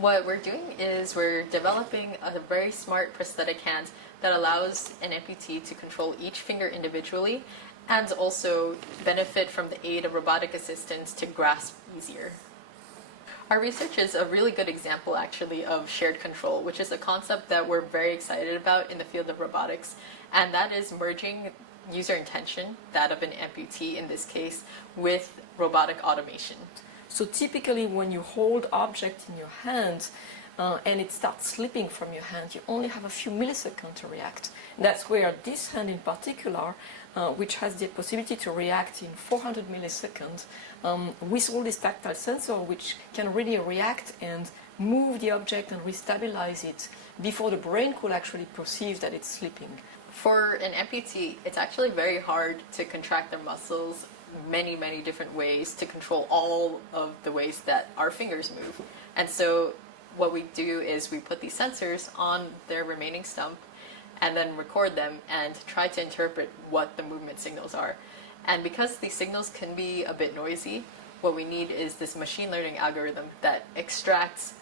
What we're doing is we're developing a very smart prosthetic hand that allows an amputee to control each finger individually and also benefit from the aid of robotic assistance to grasp easier. Our research is a really good example actually of shared control, which is a concept that we're very excited about in the field of robotics, and that is merging user intention, that of an amputee in this case, with robotic automation. So typically when you hold object in your hand and it starts slipping from your hand, you only have a few milliseconds to react. That's where this hand in particular, which has the possibility to react in 400 milliseconds, with all this tactile sensor, which can really react and move the object and restabilize it before the brain could actually perceive that it's slipping. For an amputee, it's actually very hard to contract their muscles many different ways to control all of the ways that our fingers move. And so what we do is we put these sensors on their remaining stump and then record them and try to interpret what the movement signals are. And because these signals can be a bit noisy, what we need is this machine learning algorithm that extracts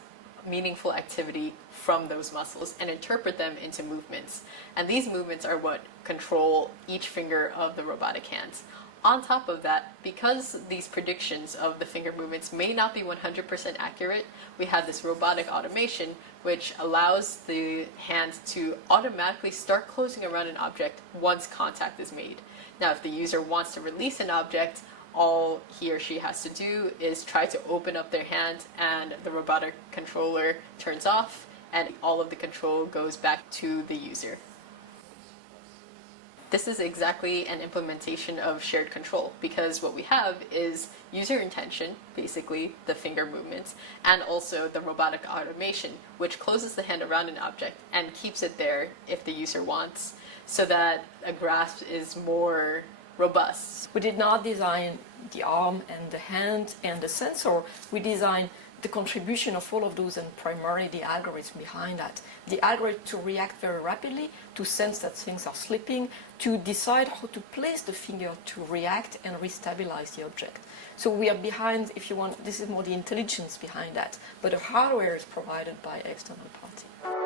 meaningful activity from those muscles and interpret them into movements. And these movements are what control each finger of the robotic hands. On top of that, because these predictions of the finger movements may not be 100% accurate, we have this robotic automation which allows the hand to automatically start closing around an object once contact is made. Now, if the user wants to release an object, all he or she has to do is try to open up their hand and the robotic controller turns off and all of the control goes back to the user. This is exactly an implementation of shared control because what we have is user intention, basically the finger movements, and also the robotic automation, which closes the hand around an object and keeps it there if the user wants, so that a grasp is more robust. We did not design the arm and the hand and the sensor. We designed the contribution of all of those and primarily the algorithm behind that. The algorithm to react very rapidly, to sense that things are slipping, to decide how to place the finger to react and restabilize the object. So we are behind, if you want, this is more the intelligence behind that, but the hardware is provided by external party.